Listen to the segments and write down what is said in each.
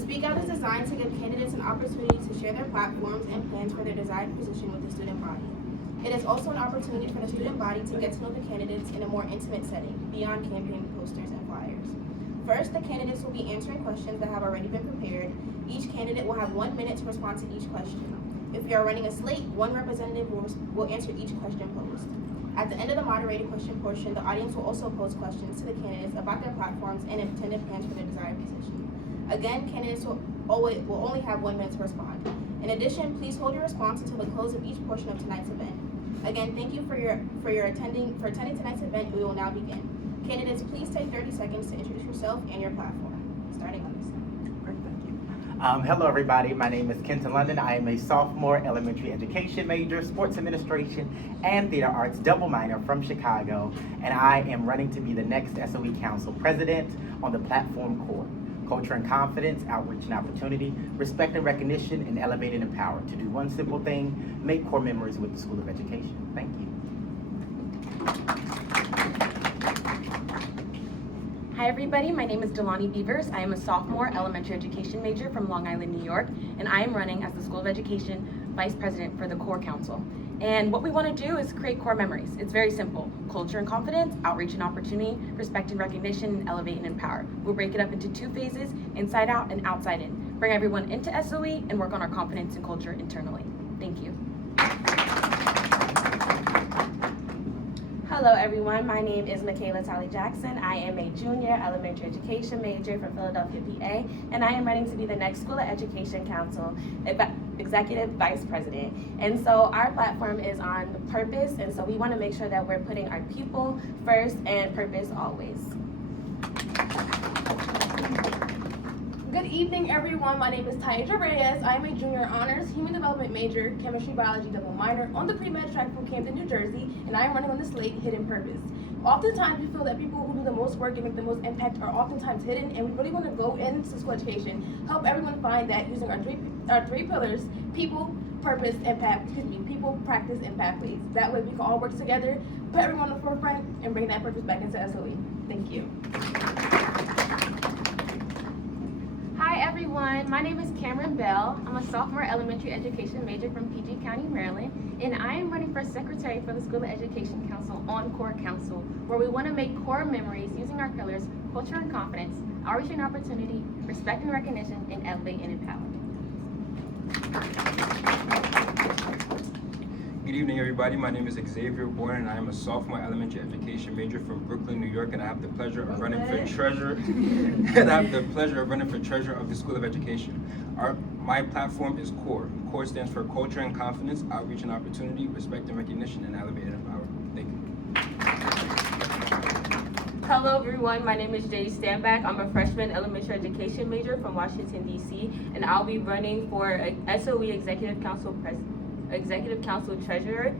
Speakout is designed to give candidates an opportunity to share their platforms and plans for their desired position with the student body. It is also an opportunity for the student body to get to know the candidates in a more intimate setting, beyond campaign posters and flyers. First, the candidates will be answering questions that have already been prepared. Each candidate will have 1 minute to respond to each question. If you are running a slate, one representative will answer each question posed. At the end of the moderated question portion, the audience will also pose questions to the candidates about their platforms and intended plans for their desired position. Again, candidates will only have 1 minute to respond. In addition, please hold your response until the close of each portion of tonight's event. Again, thank you for attending tonight's event. We will now begin. Candidates, please take 30 seconds to introduce yourself and your platform. Starting on this side. Great, thank you. Hello, everybody. My name is Kenton London. I am a sophomore elementary education major, sports administration, and theater arts double minor from Chicago, and I am running to be the next SOE Council president on the platform CORE. Culture and confidence, outreach and opportunity, respect and recognition, and elevate and empower. To do one simple thing, make core memories with the School of Education. Thank you. Hi everybody, my name is Delani Beavers. I am a sophomore elementary education major from Long Island, New York, and I am running as the School of Education Vice President for the CORE Council. And what we want to do is create core memories. It's very simple. Culture and confidence, outreach and opportunity, respect and recognition, and elevate and empower. We'll break it up into 2 phases, inside out and outside in. Bring everyone into SOE and work on our confidence and culture internally. Thank you. Hello everyone, my name is Michaela Talley Jackson. I am a junior elementary education major from Philadelphia, PA, and I am running to be the next School of Education Council Executive Vice President. And so our platform is on purpose, and so we want to make sure that we're putting our people first and purpose always. Good evening, everyone. My name is Taisha Reyes. I am a junior honors human development major, chemistry biology double minor on the pre-med track from Camden, New Jersey, and I am running on the slate Hidden Purpose. Oftentimes, we feel that people who do the most work and make the most impact are oftentimes hidden, and we really want to go into school education, help everyone find that using our three pillars: people, purpose, and people, practice, and pathways. That way, we can all work together, put everyone on the forefront, and bring that purpose back into SOE. Thank you. Hi everyone, my name is Cameron Bell. I'm a sophomore elementary education major from PG County, Maryland, and I am running for secretary for the School of Education Council on CORE Council, where we want to make core memories using our pillars: culture and confidence, outreach and opportunity, respect and recognition, and elevate and empower. Good evening, everybody. My name is Xavier Bourne, and I am a sophomore elementary education major from Brooklyn, New York, and I have the pleasure of running for treasurer. Of the School of Education. My platform is CORE. CORE stands for Culture and Confidence, Outreach and Opportunity, Respect and Recognition, and Elevate and Empower. Thank you. Hello everyone, my name is Jade Stanback. I'm a freshman elementary education major from Washington, D.C., and I'll be running for SOE Executive Council Treasurer.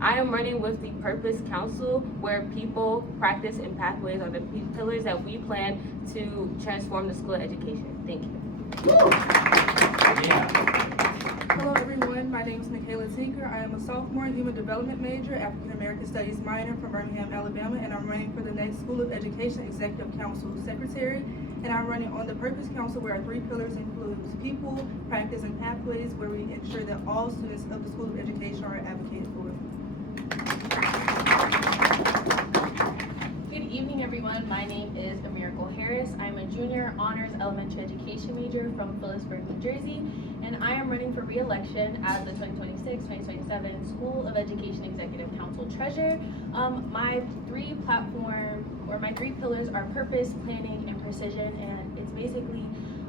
I am running with the Purpose Council, where people, practice, and pathways are the pillars that we plan to transform the School of Education. Thank you. Hello everyone, my name is Michaela Tinker. I am a sophomore human development major, African American Studies minor from Birmingham, Alabama, and I'm running for the next School of Education Executive Council Secretary. And I'm running on the Purpose Council, where our 3 pillars includes people, practice, and pathways, where we ensure that all students of the School of Education are advocated for. Good evening, everyone. My name is Miracle Harris. I'm a junior honors elementary education major from Phillipsburg, New Jersey, and I am running for re-election as the 2026-2027 School of Education Executive Council Treasurer. My 3 pillars are purpose, planning, and precision, and it's basically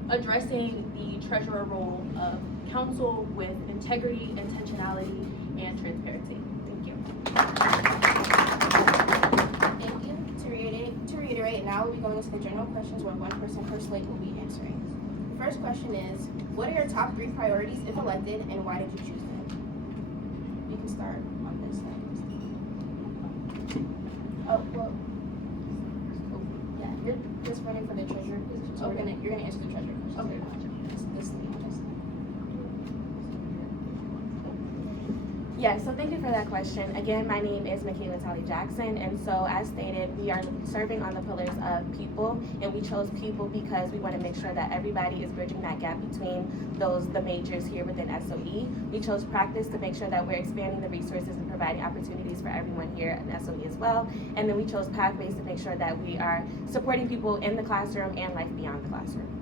addressing the treasurer role of council with integrity, intentionality, and transparency. Thank you. Thank you. To reiterate, now we'll be going into the general questions where 1 person per slate will be answering. The first question is, what are your top 3 priorities if elected, and why did you choose them? You can start on this side. Oh, well, yeah, you're just running for the treasurer position, so you're gonna answer the treasurer question. Okay. This lead. Yes, so thank you for that question. Again, my name is Michaela Talley Jackson, and so as stated, we are serving on the pillars of people, and we chose people because we want to make sure that everybody is bridging that gap between the majors here within SOE. We chose practice to make sure that we're expanding the resources and providing opportunities for everyone here in SOE as well. And then we chose pathways to make sure that we are supporting people in the classroom and life beyond the classroom.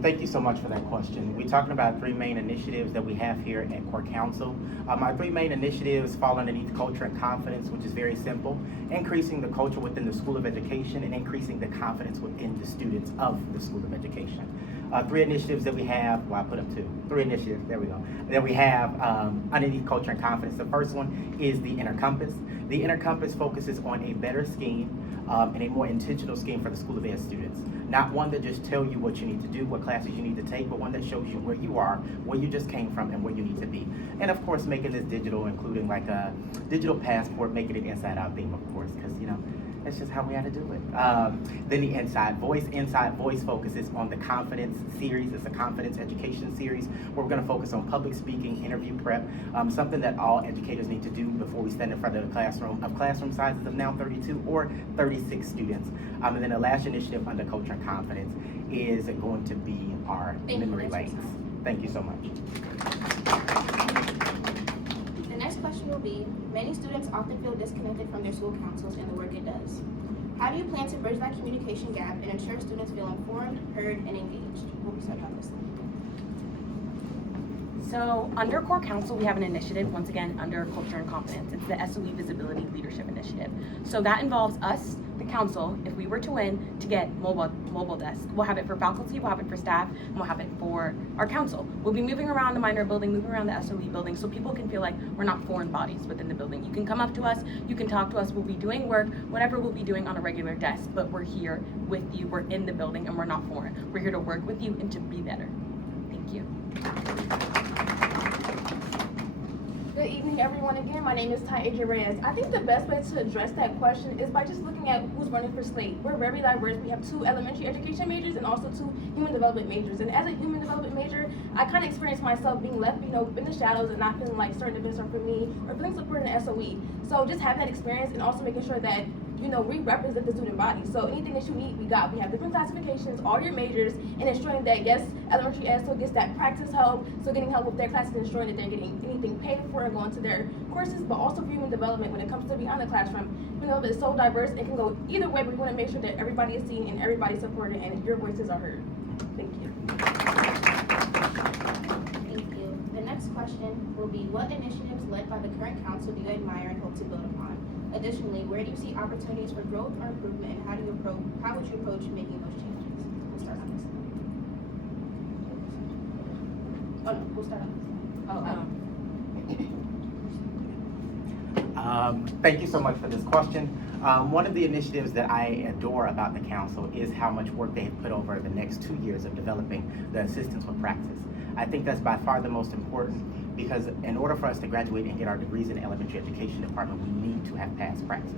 Thank you so much for that question. We're talking about three main initiatives that we have here at Core Council. Our three main initiatives fall underneath culture and confidence, which is very simple: increasing the culture within the School of Education and increasing the confidence within the students of the School of Education. Three initiatives that we have, well, I put up two. Three initiatives, there we go, that we have underneath culture and confidence. The first one is the Inner Compass. The Inner Compass focuses on a better scheme and a more intentional scheme for the School of Ed students. Not one that just tells you what you need to do, what classes you need to take, but one that shows you where you are, where you just came from, and where you need to be. And of course, making this digital, including like a digital passport, making it inside out theme, of course, because that's just how we had to do it. Then the Inside Voice. Inside Voice focuses on the confidence series. It's a confidence education series where we're going to focus on public speaking, interview prep, something that all educators need to do before we stand in front of the classroom, of classroom sizes of now 32 or 36 students. And then the last initiative under culture and confidence is going to be our memory lanes. Thank you so much. The next question will be, many students often feel disconnected from their school councils and the work it does. How do you plan to bridge that communication gap and ensure students feel informed, heard, and engaged? We'll be starting on this. So under Core Council, we have an initiative, once again, under Culture and Confidence. It's the SOE Visibility Leadership Initiative. So that involves us, the council, if we were to win, to get mobile desks. We'll have it for faculty, we'll have it for staff, and we'll have it for our council. We'll be moving around the minor building, moving around the SOE building, so people can feel like we're not foreign bodies within the building. You can come up to us, you can talk to us, we'll be doing work, whatever we'll be doing on a regular desk, but we're here with you, we're in the building, and we're not foreign. We're here to work with you and to be better. Thank you. Good evening, everyone. Again, my name is Taija Reyes. I think the best way to address that question is by just looking at who's running for slate. We're very diverse. We have 2 elementary education majors and also 2 human development majors. And as a human development major, I kind of experienced myself being left, in the shadows and not feeling like certain events are for me or feeling supported in SOE. So just having that experience and also making sure that we represent the student body. So anything that you need, we got. We have different classifications, all your majors, and ensuring that, yes, elementary ed still gets that practice help, so getting help with their classes, ensuring that they're getting anything paid for and going to their courses, but also for human development when it comes to beyond the classroom. It's so diverse, it can go either way, but we want to make sure that everybody is seen and everybody is supported and your voices are heard. Thank you. Thank you. The next question will be, what initiatives led by the current council do you admire and hope to build upon? Additionally, where do you see opportunities for growth or improvement, and how would you approach making those changes? We'll start on this. Oh no, we'll start on this. Thank you so much for this question. One of the initiatives that I adore about the council is how much work they have put over the next 2 years of developing the assistance with practice. I think that's by far the most important, because in order for us to graduate and get our degrees in the elementary education department, we need to have past practice.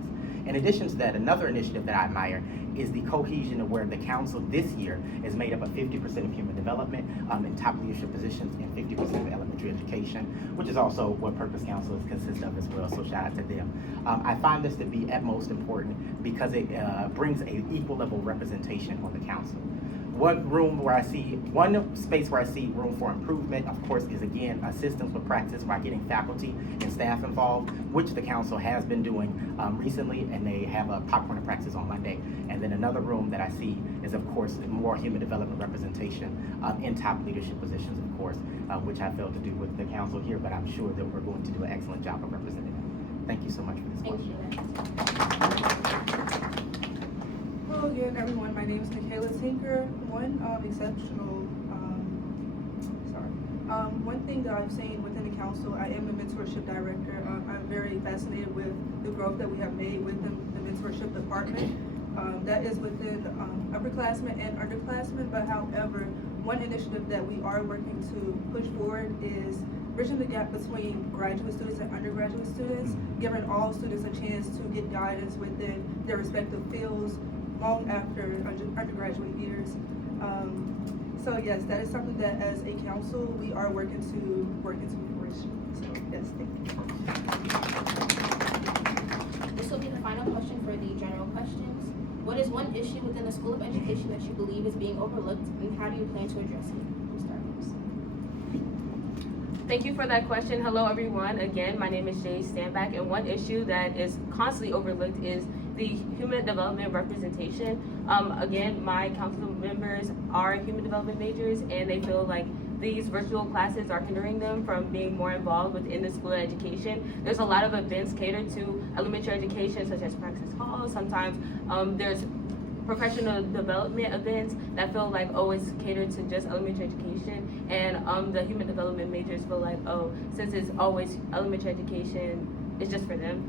In addition to that, another initiative that I admire is the cohesion of where the council this year is made up of 50% of human development in top leadership positions and 50% of elementary education, which is also what Purpose Council consists of as well, so shout out to them. I find this to be at most important because it brings an equal level of representation on the council. One space where I see room for improvement, of course, is again assistance with practice by getting faculty and staff involved, which the council has been doing recently, and they have a popcorn and practice on Monday. And then another room that I see is, of course, more human development representation in top leadership positions, of course, which I failed to do with the council here, but I'm sure that we're going to do an excellent job of representing them. Thank you so much for this question. Hello again, everyone. My name is Michaela Tinker. One thing that I've seen within the council, I am a mentorship director. I'm very fascinated with the growth that we have made within the mentorship department. That is within upperclassmen and underclassmen, but however, one initiative that we are working to push forward is bridging the gap between graduate students and undergraduate students, giving all students a chance to get guidance within their respective fields long after undergraduate years. So yes, that is something that as a council, we are working to fruition. So yes, thank you. This will be the final question for the general questions. What is one issue within the School of Education that you believe is being overlooked, and how do you plan to address it? We'll start with this. Thank you for that question. Hello, everyone. Again, my name is Jay Standback, and one issue that is constantly overlooked is the human development representation. Again, my council members are human development majors, and they feel like these virtual classes are hindering them from being more involved within the school of education. There's a lot of events catered to elementary education, such as Praxis Hall. Sometimes there's professional development events that feel like, oh, it's catered to just elementary education, and the human development majors feel like, oh, since it's always elementary education, it's just for them.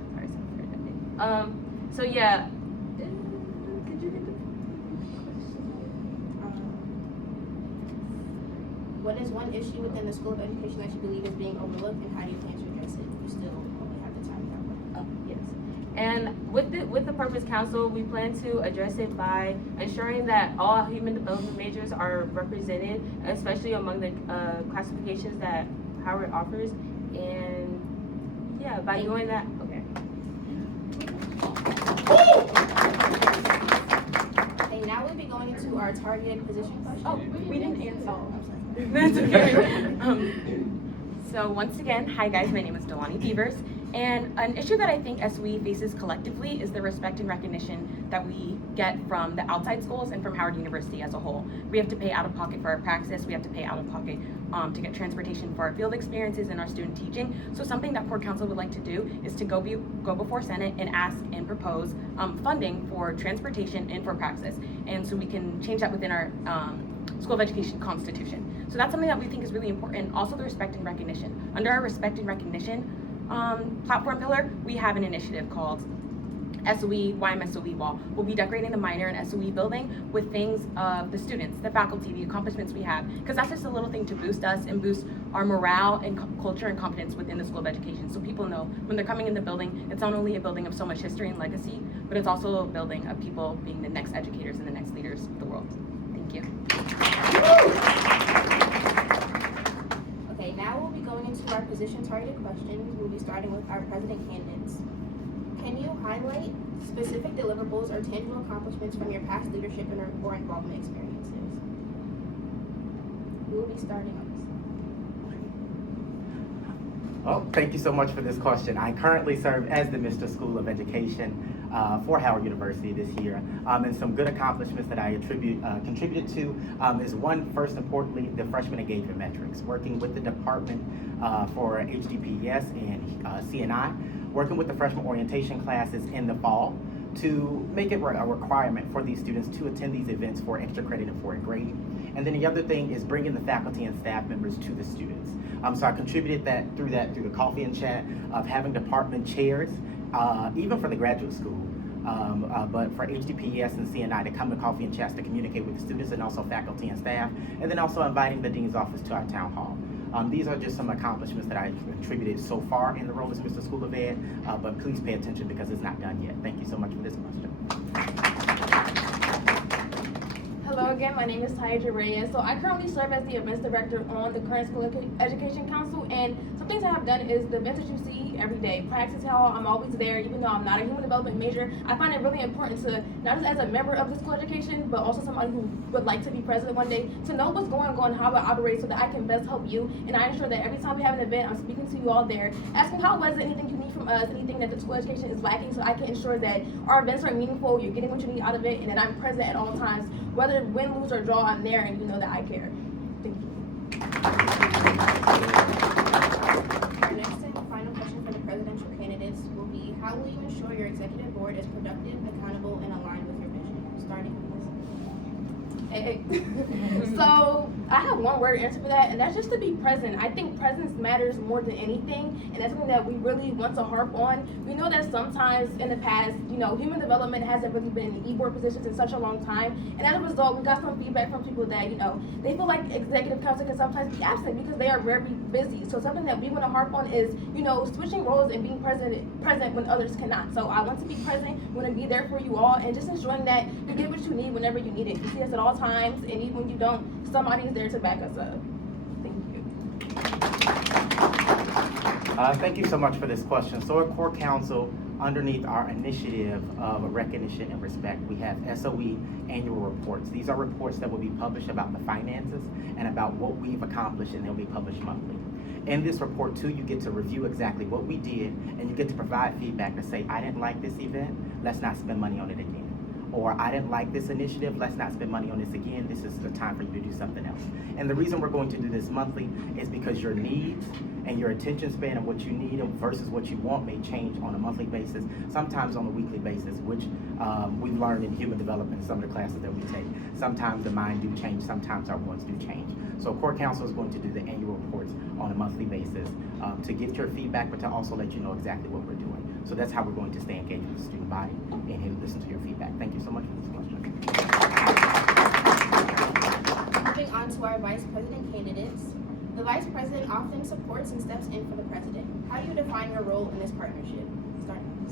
Sorry, so yeah. Could you read the question? What is one issue within the School of Education that you believe is being overlooked, and how do you plan to address it? You still only have the time that way. Yes. And with the Purpose Council, we plan to address it by ensuring that all human development majors are represented, especially among the classifications that Howard offers. And yeah, by doing that, okay. Okay, now we'll be going into our targeted position question. Oh, we didn't answer. Oh, I'm sorry. That's okay. So once again, hi guys, my name is Delani Beavers, and an issue that I think SOE faces collectively is the respect and recognition that we get from the outside schools and from Howard University as a whole. We have to pay out of pocket for our praxis, we have to pay out of pocket to get transportation for our field experiences and our student teaching. So something that Core Council would like to do is to go before Senate and ask and propose funding for transportation and for praxis. And so we can change that within our School of Education Constitution. So that's something that we think is really important. Also the respect and recognition. Under our respect and recognition platform pillar, we have an initiative called SOE YMSOE Wall. We'll be decorating the minor and SOE building with things of the students, the faculty, the accomplishments we have, because that's just a little thing to boost us and boost our morale and culture and competence within the School of Education. So people know when they're coming in the building, it's not only a building of so much history and legacy, but it's also a building of people being the next educators and the next leaders of the world. Thank you. Okay, now we'll be going into our position targeted questions. We'll be starting with our president candidates. Can you highlight specific deliverables or tangible accomplishments from your past leadership or involvement experiences? We will be starting on this. Oh, thank you so much for this question. I currently serve as the Mr. School of Education for Howard University this year. And some good accomplishments that I contributed to is one, first importantly, the freshman engagement metrics, working with the department for HDPES and CNI, working with the freshman orientation classes in the fall to make it a requirement for these students to attend these events for extra credit and for a grade. And then the other thing is bringing the faculty and staff members to the students. So I contributed through the coffee and chat of having department chairs, even for the graduate school, but for HDPES and CNI to come to coffee and chats to communicate with the students and also faculty and staff, and then also inviting the dean's office to our town hall. These are just some accomplishments that I contributed so far in the role as Mr. School of Ed, but please pay attention because it's not done yet. Thank you so much for this question. Hello again, my name is Taija Reyes. So I currently serve as the events director on the current School Education Council, and some things I have done is the events that you see every day. Praxis Hall, I'm always there, even though I'm not a human development major. I find it really important to, not just as a member of the School Education, but also somebody who would like to be president one day, to know what's going on, how it operates, so that I can best help you. And I ensure that every time we have an event, I'm speaking to you all there, asking how was it, anything you need from us, anything that the School Education is lacking, so I can ensure that our events are meaningful, you're getting what you need out of it, and that I'm present at all times. Whether win, lose, or draw, I'm there, and you know that I care. Thank you. Our next and final question for the presidential candidates will be, how will you ensure your executive board is productive, accountable, and aligned with your vision? Starting with So I have one word answer for that, and that's just to be present. I think presence matters more than anything, and that's something that we really want to harp on. We know that sometimes in the past, human development hasn't really been in the e-board positions in such a long time, and as a result, we got some feedback from people that, they feel like executive council can sometimes be absent because they are very busy. So something that we want to harp on is, switching roles and being present when others cannot. So I want to be present, want to be there for you all, and just ensuring that you get what you need whenever you need it. You see us at all times, and even when you don't, somebody is there to back us up. Thank you. Thank you so much for this question. So at Core Council, underneath our initiative of recognition and respect, we have SOE annual reports. These are reports that will be published about the finances and about what we've accomplished, and they'll be published monthly. In this report too, you get to review exactly what we did, and you get to provide feedback to say, I didn't like this event, let's not spend money on it again. Or I didn't like this initiative, let's not spend money on this again, this is the time for you to do something else. And the reason we're going to do this monthly is because your needs and your attention span of what you need versus what you want may change on a monthly basis, sometimes on a weekly basis, which we've learned in human development in some of the classes that we take. Sometimes the mind do change, sometimes our wants do change. So Core Council is going to do the annual reports on a monthly basis to get your feedback, but to also let you know exactly what we're doing. So that's how we're going to stay engaged with the student body and listen to your feedback. Thank you so much for this question. Moving on to our vice president candidates. The vice president often supports and steps in for the president. How do you define your role in this partnership? Starting with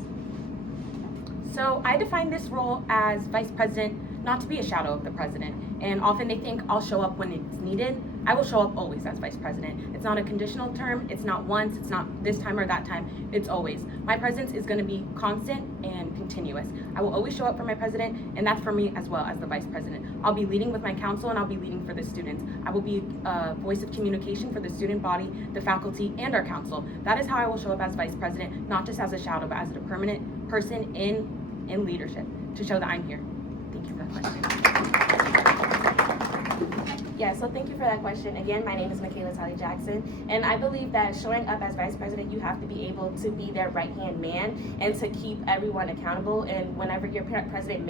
this. So I define this role as vice president not to be a shadow of the president. And often they think I'll show up when it's needed. I will show up always as vice president. It's not a conditional term. It's not once. It's not this time or that time. It's always. My presence is going to be constant and continuous. I will always show up for my president, and that's for me as well as the vice president. I'll be leading with my council, and I'll be leading for the students. I will be a voice of communication for the student body, the faculty, and our council. That is how I will show up as vice president, not just as a shadow, but as a permanent person in leadership to show that I'm here. Thank you for that question. Yeah, so thank you for that question. Again, my name is Michaela Talley Jackson, and I believe that showing up as vice president, you have to be able to be their right-hand man and to keep everyone accountable. And whenever your president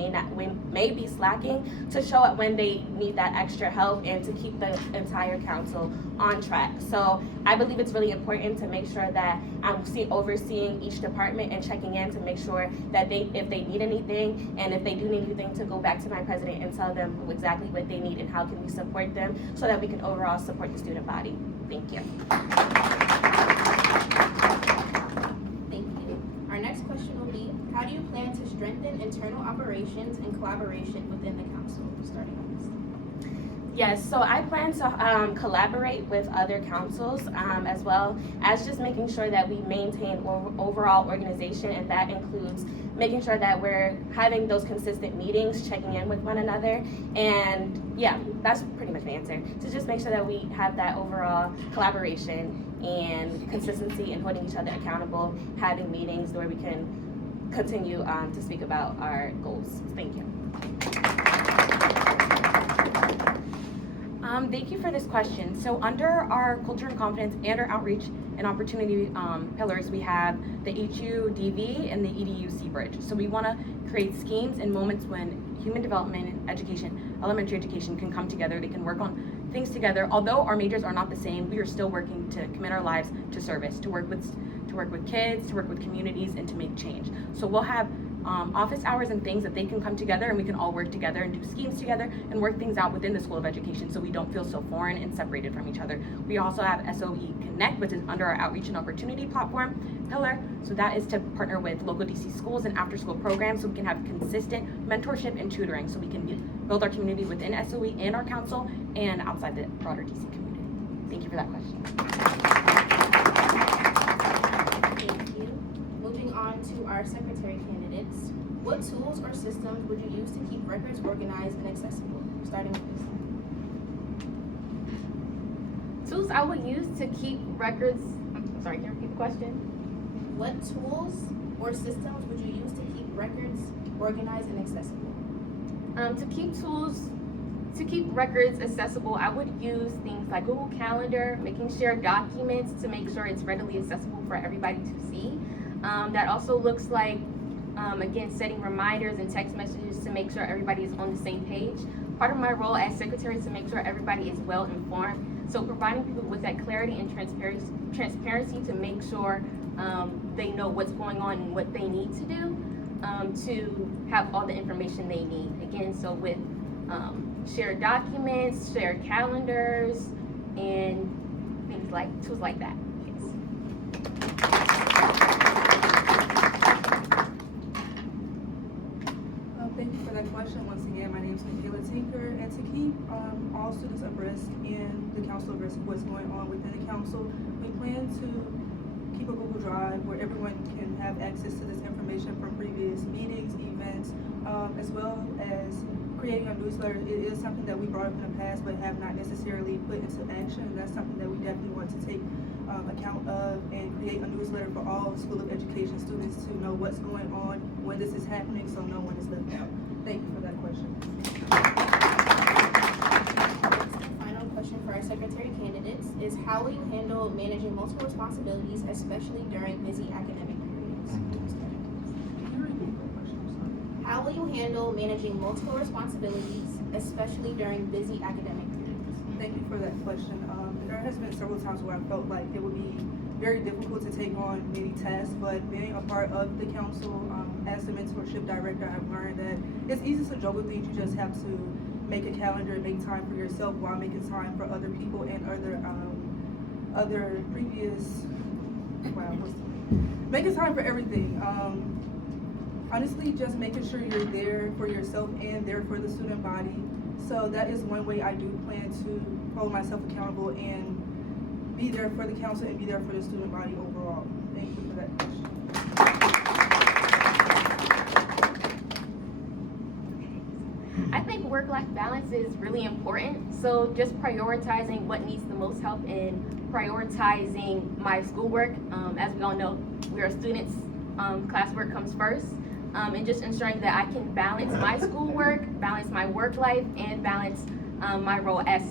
may be slacking, to show up when they need that extra help and to keep the entire council on track. So I believe it's really important to make sure that I'm overseeing each department and checking in to make sure that if they need anything, and if they do need anything, to go back to my president and tell them exactly what they need and how can we support them so that we can overall support the student body. Thank you. Thank you. Our next question will be, how do you plan to strengthen internal operations and collaboration within the council? Starting on this. Yes, so I plan to collaborate with other councils as well as just making sure that we maintain overall organization, and that includes making sure that we're having those consistent meetings, checking in with one another, and yeah, that's pretty much my answer. To just make sure that we have that overall collaboration and consistency and holding each other accountable, having meetings where we can continue to speak about our goals. Thank you. Thank you for this question. So under our culture and confidence and our outreach and opportunity pillars, we have the HU-DV and the EDU-C bridge. So we want to create schemes and moments when human development and education, elementary education, can come together. They can work on things together. Although our majors are not the same, we are still working to commit our lives to service, to work with kids, to work with communities, and to make change. So we'll have office hours and things that they can come together, and we can all work together and do schemes together and work things out within the School of Education so we don't feel so foreign and separated from each other. We also have SOE Connect, which is under our outreach and opportunity platform pillar. So that is to partner with local DC schools and after school programs so we can have consistent mentorship and tutoring so we can build our community within SOE and our council and outside the broader DC community. Thank you for that question. Thank you. Moving on to our secretary candidates. What tools or systems would you use to keep records organized and accessible? Starting with this. Tools I would use to keep records. I'm sorry, can you repeat the question? What tools or systems would you use to keep records organized and accessible? To keep records accessible, I would use things like Google Calendar, making shared documents to make sure it's readily accessible for everybody to see. That also looks like, again, setting reminders and text messages to make sure everybody is on the same page. Part of my role as secretary is to make sure everybody is well informed. So providing people with that clarity and transparency to make sure they know what's going on and what they need to do to have all the information they need. Again, so with shared documents, shared calendars, and things like tools like that. Yes. Thank you for that question. President, once again, my name is Michaela Tinker, and to keep all students abreast in the council abreast of what's going on within the council, we plan to keep a Google Drive where everyone can have access to this information from previous meetings, events, as well as creating a newsletter. It is something that we brought up in the past but have not necessarily put into action, and that's something that we definitely want to take account of and create a newsletter for all School of Education students to know what's going on when this is happening so no one is left out. Thank you for that question. Final question for our secretary candidates is how will you handle managing multiple responsibilities, especially during busy academic periods? Can you repeat that question? I'm sorry. How will you handle managing multiple responsibilities, especially during busy academic periods? Thank you for that question. There has been several times where I felt like it would be very difficult to take on many tasks, but being a part of the council, as the mentorship director, I've learned that it's easy to juggle things. You just have to make a calendar and make time for yourself while making time for other people and making time for everything. Honestly, just making sure you're there for yourself and there for the student body. So that is one way I do plan to hold myself accountable and be there for the council and be there for the student body overall. Thank you for that question. I think work-life balance is really important. So just prioritizing what needs the most help and prioritizing my schoolwork. As we all know, we are students, classwork comes first. And just ensuring that I can balance my schoolwork, balance my work life, and balance my role as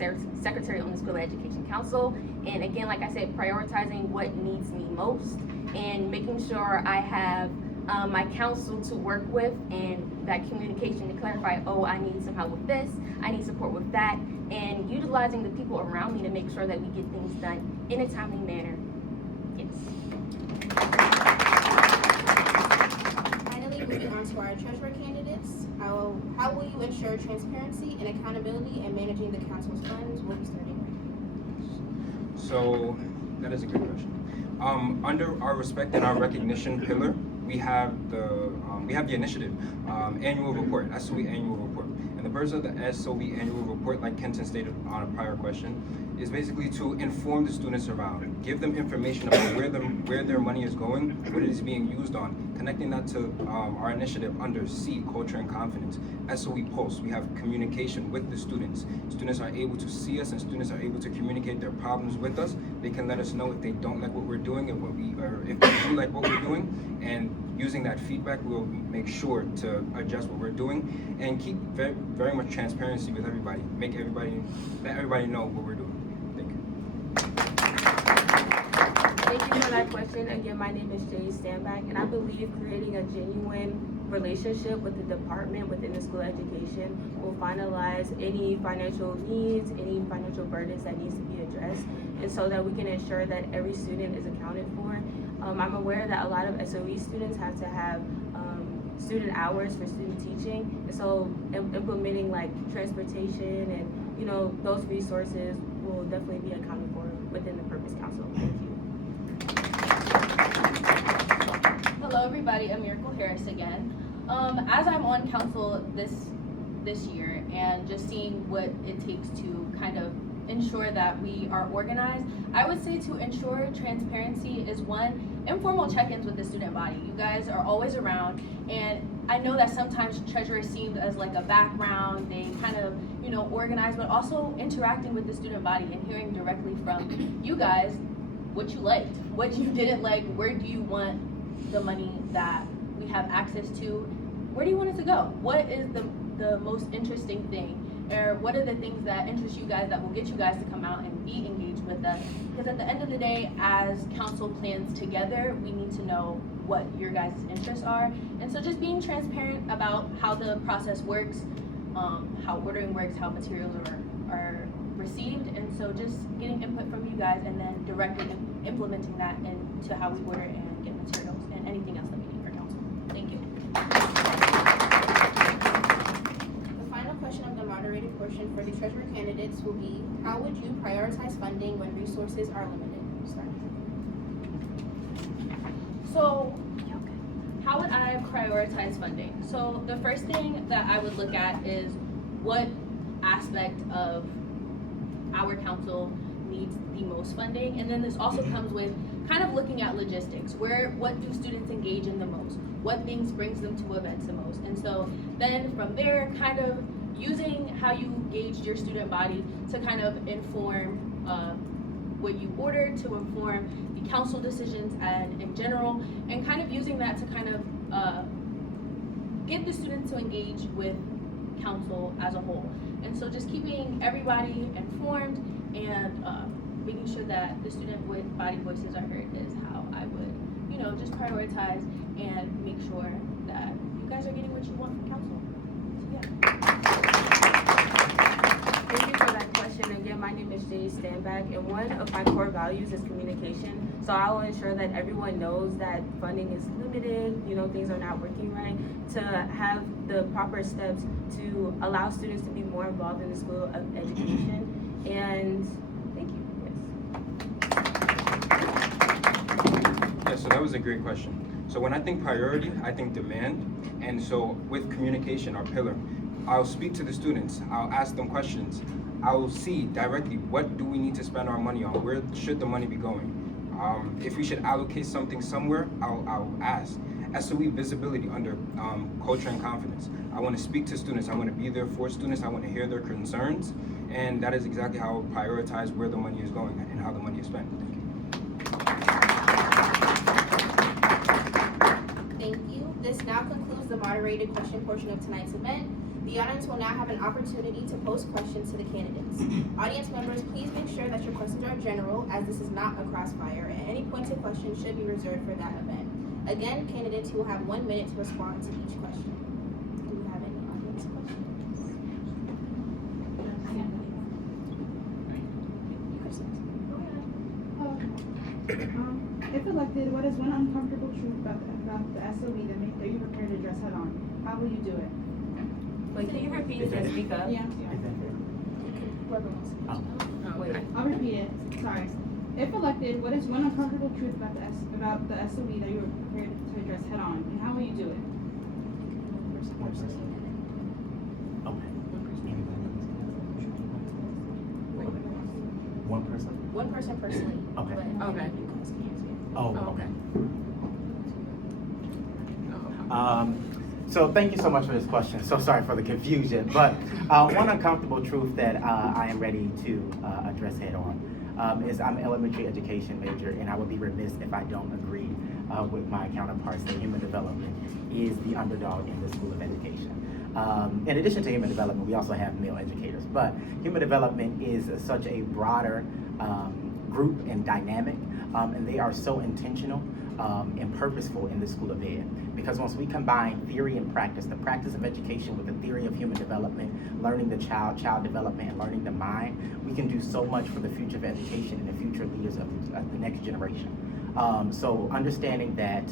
secretary on the School of Education Council. And again, like I said, prioritizing what needs me most and making sure I have my council to work with and that communication to clarify, oh, I need some help with this, I need support with that, and utilizing the people around me to make sure that we get things done in a timely manner. Yes. Moving on to our treasurer candidates, how will you ensure transparency and accountability in managing the council's funds? We'll be starting right now. So that is a good question. Under our respect and our recognition pillar, we have the initiative annual report, SOE annual report, and the purpose of the SOE annual report, like Kenton stated on a prior question, is basically to inform the students around, give them information about where their money is going, what it is being used on, connecting that to our initiative under C, culture and confidence. SOE Pulse, we have communication with the students. Students are able to see us and students are able to communicate their problems with us. They can let us know if they don't like what we're doing or if they do like what we're doing, and using that feedback, we'll make sure to adjust what we're doing and keep very, very much transparency with everybody. Let everybody know what we're doing. Thank you for that question. Again, my name is Jay Standback, and I believe creating a genuine relationship with the department within the School of Education will finalize any financial needs, any financial burdens that needs to be addressed, and so that we can ensure that every student is accounted for. I'm aware that a lot of SOE students have to have student hours for student teaching, and so implementing like transportation and those resources will definitely be accounted for within the Purpose Council. Thank you. Hello everybody, I'm Miracle Harris again. As I'm on council this year and just seeing what it takes to kind of ensure that we are organized, I would say to ensure transparency is one, informal check-ins with the student body. You guys are always around, and I know that sometimes treasurers seem as like a background, they kind of, organize, but also interacting with the student body and hearing directly from you guys what you liked, what you didn't like, where do you want the money that we have access to, where do you want it to go? What is the most interesting thing? Or what are the things that interest you guys that will get you guys to come out and be engaged with us? Because at the end of the day, as council plans together, we need to know what your guys' interests are. And so just being transparent about how the process works, how ordering works, how materials are received. And so just getting input from you guys and then directly implementing that into how we order and get materials and anything else that we need for council. Thank you. Question of the moderated portion for the treasurer candidates will be, how would you prioritize funding when resources are limited? Start. So, how would I prioritize funding? So the first thing that I would look at is what aspect of our council needs the most funding, and then this also comes with kind of looking at logistics. What do students engage in the most? What things brings them to events the most? And so then from there, kind of using how you gauged your student body to kind of inform what you ordered, to inform the council decisions and in general, and kind of using that to kind of get the students to engage with council as a whole. And so just keeping everybody informed and making sure that the student body voices are heard is how I would, just prioritize and make sure that you guys are getting what you want from council. So yeah. Thank you for that question. Again, my name is Jay Standback, and one of my core values is communication. So I will ensure that everyone knows that funding is limited, things are not working right, to have the proper steps to allow students to be more involved in the School of Education. And thank you. Yeah, so that was a great question. So when I think priority, I think demand. And so with communication, our pillar, I'll speak to the students, I'll ask them questions, I'll see directly what do we need to spend our money on, where should the money be going. If we should allocate something somewhere, I'll ask. SOE visibility under culture and confidence. I want to speak to students, I want to be there for students, I want to hear their concerns, and that is exactly how I'll prioritize where the money is going and how the money is spent. Thank you. This now concludes the moderated question portion of tonight's event. The audience will now have an opportunity to pose questions to the candidates. Audience members, please make sure that your questions are general, as this is not a crossfire, and any pointed questions should be reserved for that event. Again, candidates, you will have 1 minute to respond to each question. Do we have any audience questions? If elected, what is one uncomfortable truth about the SOE that you're prepared to address head on? How will you do it? Wait, can you repeat it and speak up? Yeah. Wait. I'll repeat it. Sorry. If elected, what is one uncomfortable truth about the SOE that you're prepared to address head on, and how will you do it? One person? One person personally. Okay. But Okay. you guys can answer. Oh, okay. So thank you so much for this question. So sorry for the confusion, but one uncomfortable truth that I am ready to address head on is I'm an elementary education major, and I would be remiss if I don't agree with my counterparts that human development is the underdog in the School of Education. In addition to human development, we also have male educators, but human development is such a broader group and dynamic, and they are so intentional and purposeful in the School of Ed. Because once we combine theory and practice, the practice of education with the theory of human development, learning the child development, and learning the mind, we can do so much for the future of education and the future leaders of the next generation. So understanding that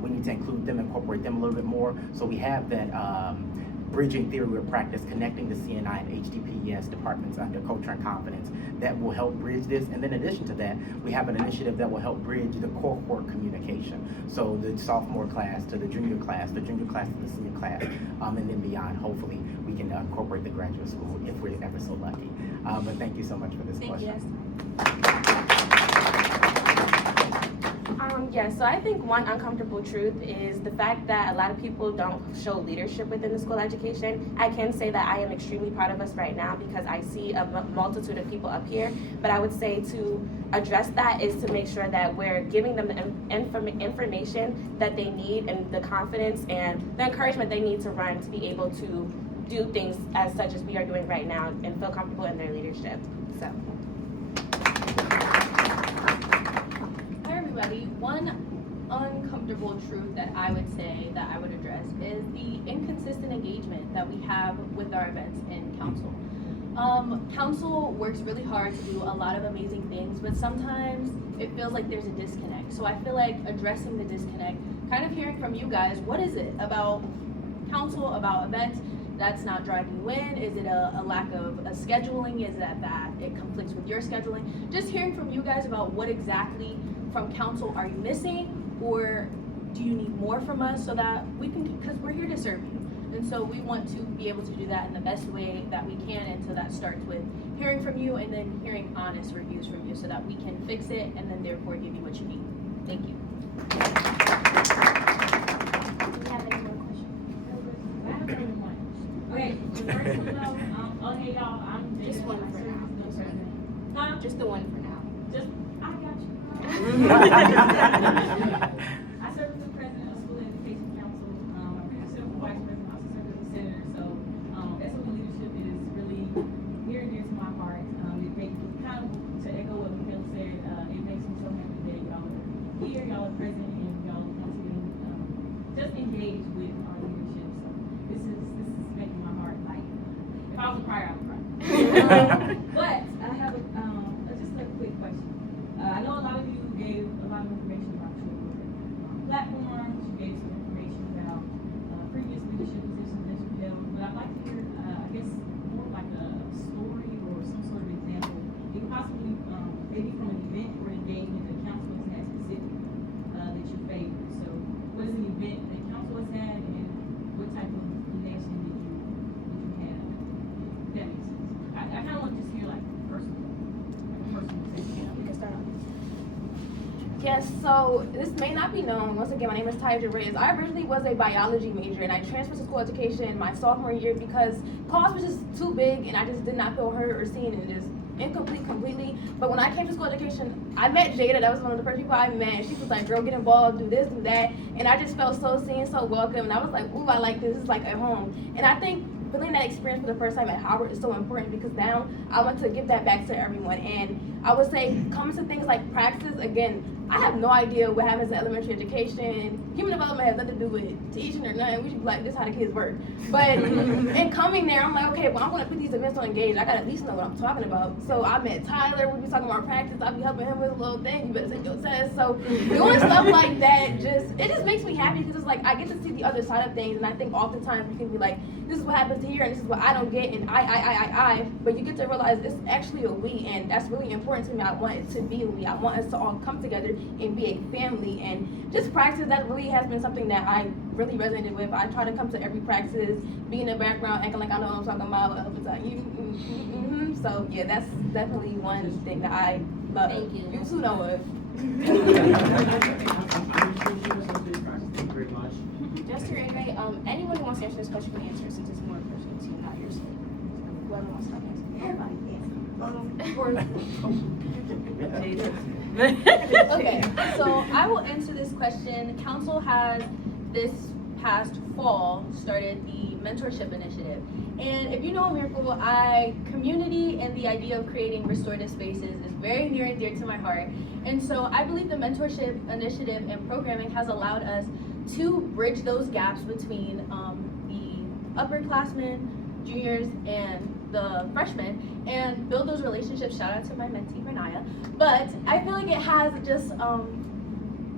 we need to include them, incorporate them a little bit more. So we have that bridging theory with practice, connecting the CNI and HDPES departments under culture and confidence that will help bridge this. And then in addition to that, we have an initiative that will help bridge the cohort communication. So the sophomore class to the junior class to the senior class, and then beyond. Hopefully we can incorporate the graduate school if we're ever so lucky. But thank you so much for this question. So I think one uncomfortable truth is the fact that a lot of people don't show leadership within the school of education. I can say that I am extremely proud of us right now because I see a multitude of people up here, but I would say to address that is to make sure that we're giving them the information that they need and the confidence and the encouragement they need to run to be able to do things as such as we are doing right now and feel comfortable in their leadership. So. One uncomfortable truth that I would say that I would address is the inconsistent engagement that we have with our events in council. Council works really hard to do a lot of amazing things, but sometimes it feels like there's a disconnect. So I feel like addressing the disconnect, kind of hearing from you guys, what is it about council, about events that's not driving you in? Is it a lack of a scheduling? Is it that it conflicts with your scheduling? Just hearing from you guys about what exactly from council are you missing, or do you need more from us, so that we can, because we're here to serve you. And so we want to be able to do that in the best way that we can, and so that starts with hearing from you and then hearing honest reviews from you so that we can fix it and then therefore give you what you need. Thank you. Do we have any more questions? Okay, the first one though, okay y'all, I'm Just one for now. Huh? Just the one for now. Just, I got you. I serve as the president of School Education Council. I serve as vice president, I also serve as a senator. So SOE leadership is really near and dear to my heart. It makes kind of, to echo what Michaela said, it makes me so happy that y'all are here, y'all are present, and y'all want to just engage with our leadership. So this is making my heart light. If I was a crier, I would cry. But I have just a quick question. I know a lot of you gave a lot of information about your platforms. You gave some information about previous leadership positions that you held. But I'd like to hear, I guess, more like a story or some sort of example. It could possibly maybe from an event or engagement that council has had specific that you favored. So, what is an event that council has had, and what type of connection did you have? If that makes sense. I kind of want to just hear like personal thing. We can start off. Yes, so this may not be known. Once again, my name is Tyja Reyes. I originally was a biology major, and I transferred to school education my sophomore year because class was just too big, and I just did not feel heard or seen, and just incomplete completely. But when I came to school education, I met Jada. That was one of the first people I met. She was like, girl, get involved, do this, do that. And I just felt so seen, so welcome. And I was like, ooh, I like this. This is like at home. And I think feeling that experience for the first time at Howard is so important, because now I want to give that back to everyone. And I would say, comes to things like practices, again, I have no idea what happens in elementary education. Human development has nothing to do with teaching or nothing. We should be like, this is how the kids work. But in coming there, I'm like, okay, well, I'm going to put these events on Engage. I got to at least know what I'm talking about. So I met Tyler. We be talking about practice. I'll be helping him with a little thing. You better take your test. So doing stuff like that, it just makes me happy, because it's like I get to see the other side of things. And I think oftentimes we can be like, this is what happens here, and this is what I don't get, and I. But you get to realize it's actually a we, and that's really important to me. I want it to be a we. I want us to all come together and be a family, and just practice. That really has been something that I really resonated with. I try to come to every practice, be in the background, acting like I know what I'm talking about. So yeah, that's definitely one thing that I love. Thank you. You too know of. Thank you very much. Just to reiterate, anyone who wants to answer this question can answer, since it's more personal to you, not yours. Whoever wants to start answering. Okay, so I will answer this question. Council has this past fall started the mentorship initiative. And if you know Miracle, community and the idea of creating restorative spaces is very near and dear to my heart. And so I believe the mentorship initiative and programming has allowed us to bridge those gaps between the upperclassmen, juniors, and the freshmen, and build those relationships. Shout out to my mentee, Renaya. But I feel like it has just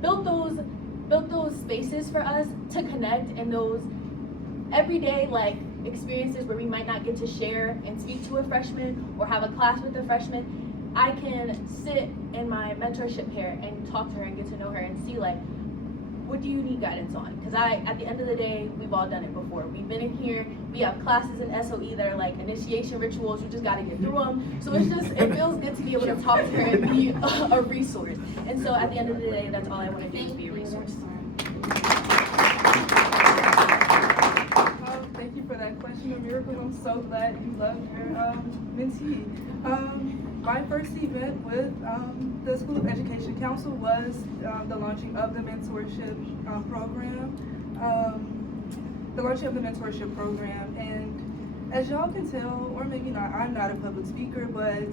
built those spaces for us to connect, and those everyday experiences where we might not get to share and speak to a freshman or have a class with a freshman. I can sit in my mentorship chair and talk to her and get to know her and see what do you need guidance on? Because at the end of the day, we've all done it before. We've been in here, we have classes in SOE that are like initiation rituals, you just gotta get through them. So it feels good to be able to talk to her and be a resource. And so at the end of the day, that's all I want to do, is be a resource. Thank you for that question, Miracle. I'm so glad you loved your mentee. My first event with the School of Education Council was the launching of the mentorship program. And as y'all can tell, or maybe not, I'm not a public speaker, but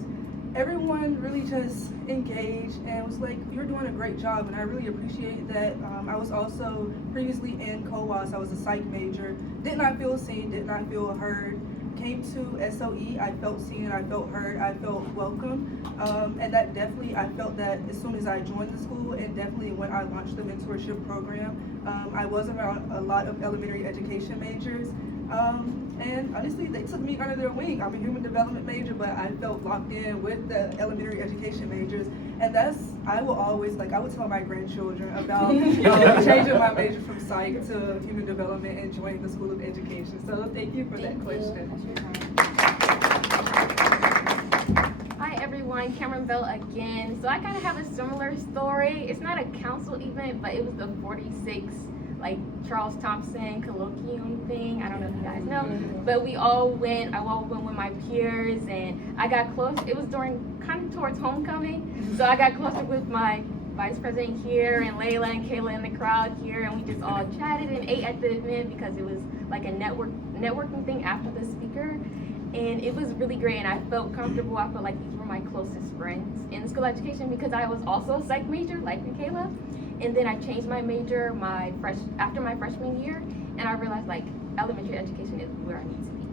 everyone really just engaged and was like, you're doing a great job, and I really appreciate that. I was also previously in COAS. I was a psych major. Did not feel seen, did not feel heard. Came to SOE, I felt seen, I felt heard, I felt welcome. And that definitely, I felt that as soon as I joined the school, and definitely when I launched the mentorship program. I was around a lot of elementary education majors. And honestly, they took me under their wing. I'm a human development major, but I felt locked in with the elementary education majors. And I will always, I would tell my grandchildren about changing my major from psych to human development and joining the School of Education. So thank you for that question. Hi everyone, Cameron Bell again. So I kind of have a similar story. It's not a council event, but it was the 46 Charles Thompson colloquium thing. I don't know if you guys know, but I all went with my peers, and I got close. It was kind of towards homecoming, so I got closer with my vice president here and Layla and Kayla in the crowd here, and we just all chatted and ate at the event because it was like a networking thing after the speaker. And it was really great, and I felt comfortable. I felt like these were my closest friends in school education because I was also a psych major, like Michaela. And then I changed my major after my freshman year, and I realized elementary education is where I need to be.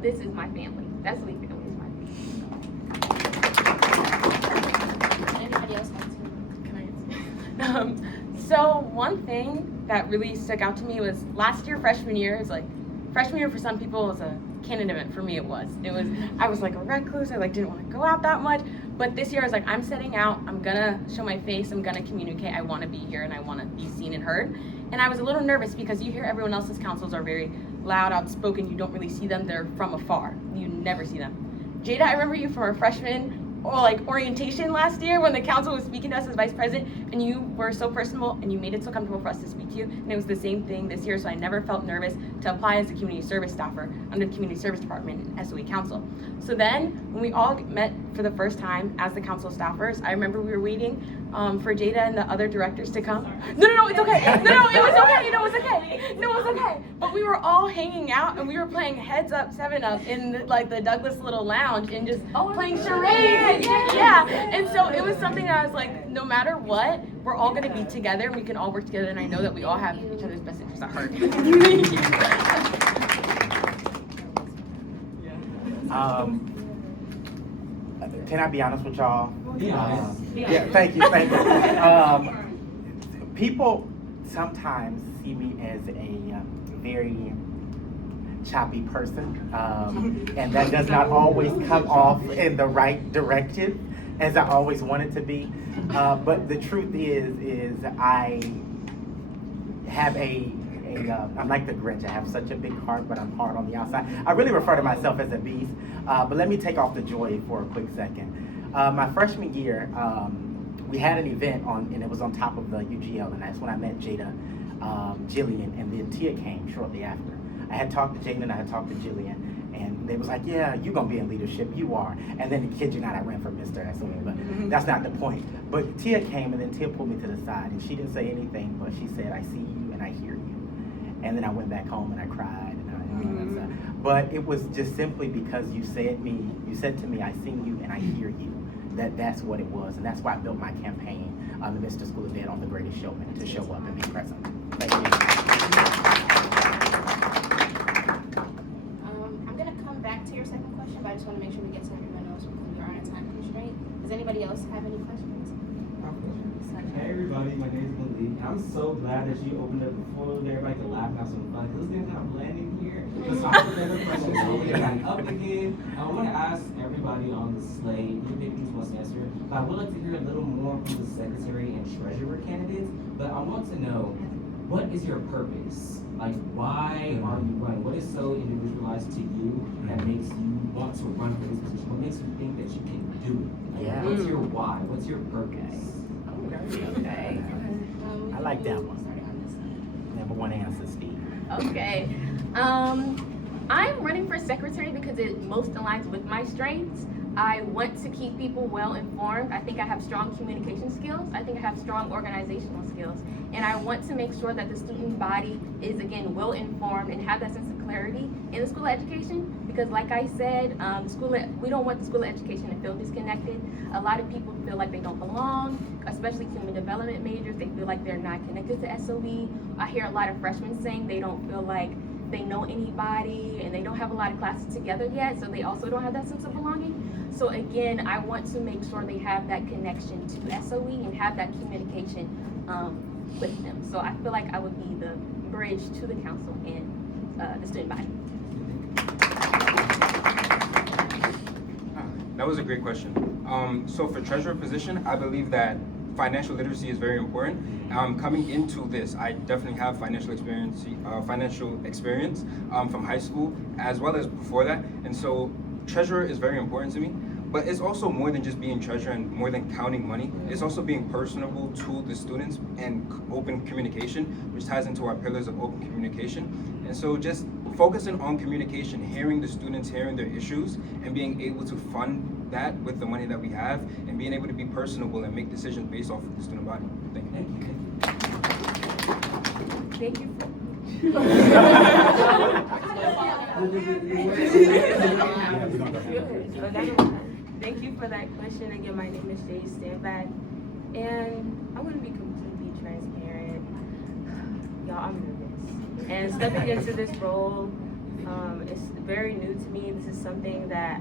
This is my family. That's SOE family is my family. Anybody else have Can I answer? So one thing that really stuck out to me was last year, freshman year, is freshman year for some people is a canon event. For me, it was. I was a recluse. I didn't want to go out that much. But this year I was I'm setting out. I'm gonna show my face. I'm gonna communicate. I want to be here and I want to be seen and heard. And I was a little nervous because you hear everyone else's councils are very loud, outspoken. You don't really see them. They're from afar. You never see them. Jada, I remember you from our freshman orientation last year when the council was speaking to us as vice president, and you were so personable and you made it so comfortable for us to speak to you. And it was the same thing this year, so I never felt nervous to apply as a community service staffer under the community service department in SOE Council. So then when we all met for the first time as the council staffers, I remember we were waiting for Jada and the other directors to come. No, it's okay. No, it was okay. It was okay. No, it was okay. But we were all hanging out and we were playing Heads Up, 7 Up in the Douglas Little Lounge and just playing charades. Yeah, and so it was something that I was no matter what, we're all going to be together and we can all work together, and I know that we all have each other's best interests at heart. Can I be honest with y'all? Yeah. Yeah, thank you. People sometimes see me as a very choppy person, and that does not always come off in the right direction as I always want it to be. But the truth is I have I'm like the Grinch. I have such a big heart, but I'm hard on the outside. I really refer to myself as a beast, but let me take off the joy for a quick second. My freshman year, we had an event and it was on top of the UGL, and that's when I met Jada, Jillian, and then Tia came shortly after. I had talked to Jada and I had talked to Jillian, and they was like, yeah, you're gonna be in leadership, you are. And then, kid you not, I ran for Mr. SOE, but that's not the point. But Tia came, and then Tia pulled me to the side, and she didn't say anything, but she said, I see you and I hear you. And then I went back home and I cried. But it was just simply because you said to me, I see you and I hear you. That's what it was, and that's why I built my campaign, the Mr. School of Ed on the Greatest Showman, to show up and be present. Thank you. I'm going to come back to your second question, but I just want to make sure we get to everyone else because we are on a time constraint. Does anybody else have any questions? Hey everybody, my name is Malik. I'm so glad that you opened up before everybody could laugh and have some fun. This thing's kind of blending here. So I'm prepared for questions. So we're getting up again. I want to ask everybody on the slate, you pick these wants to answer, but I would like to hear a little more from the secretary and treasurer candidates. But I want to know, what is your purpose? Why are you running? What is so individualized to you that makes you want to run for this position? What makes you think that you can do it? What's your why? What's your purpose? Okay. I like that one. Number one answer, Steve. Okay. I'm running for secretary because it most aligns with my strengths. I want to keep people well informed. I think I have strong communication skills. I think I have strong organizational skills. And I want to make sure that the student body is, again, well informed and have that sense of clarity in the school of education. Because like I said, we don't want the school of education to feel disconnected. A lot of people feel like they don't belong, especially human development majors. They feel like they're not connected to SOE. I hear a lot of freshmen saying they don't feel like they know anybody and they don't have a lot of classes together yet, so they also don't have that sense of belonging. So again, I want to make sure they have that connection to SOE and have that communication with them. So I feel like I would be the bridge to the council and the student body. That was a great question. So for treasurer position, I believe that financial literacy is very important. Coming into this, I definitely have financial experience from high school as well as before that, and so treasurer is very important to me. But it's also more than just being treasurer and more than counting money. It's also being personable to the students and open communication, which ties into our pillars of open communication. And so just focusing on communication, hearing the students, hearing their issues, and being able to fund that with the money that we have, and being able to be personable and make decisions based off of the student body. Thank you. Thank you. Thank you for that question. Again, my name is Jay Standback, and I want to be completely transparent. Y'all, I'm nervous. And stepping into this role, it's very new to me. This is something that,